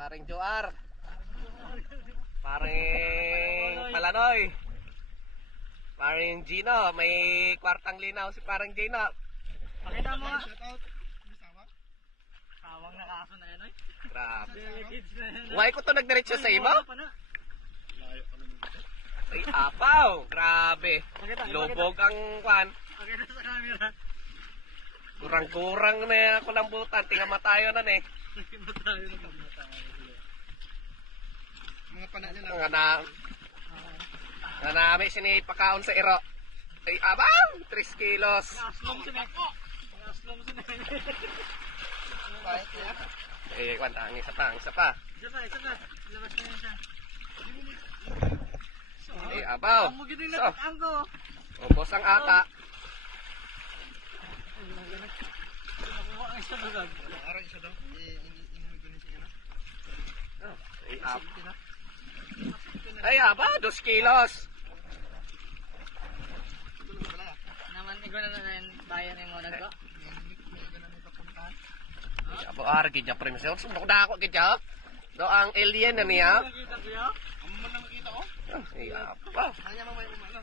Paring Joar. Paring Palanoy. Paring Gino. May kwartang linaw si paring Gino. Pakita mo nga. Tawang na kaso na yan, oy. Grabe. Why ko to nagdiretso sa imo? Ay, apaw. Grabe. Lubog ang kwan. Pakita sa camera. Kurang-kurang na ako ng butan. Tinga matayo na eh. Mga panalo lang. Nga nami sinipakaon sa iro. Ay, abaw! 3 kilos. Aslom sila. Aslom sila. Eh, kwanta, isa pa. Isa pa. Labas na yan siya. Ay, abaw. Ang mugid yung natatang ko. Ubos ang ata. Nakuha ang isa bagag. Arang isa daw. Ay, ay, abaw, 2 kilos. Naman, ikaw na yan bayan yung mga nagko. Ay, abaw, argi dyan, premisyon. Sundok na ako, gidya. Do ang alien na niya. Nakita ko yun? Ang man lang makita ko. Ay, abaw. Kanya mamaya umano.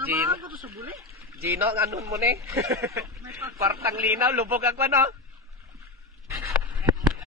Gino. Tama ko to sa buli. Gino, ang anon mo ni? Partang linaw, lubog ako, no?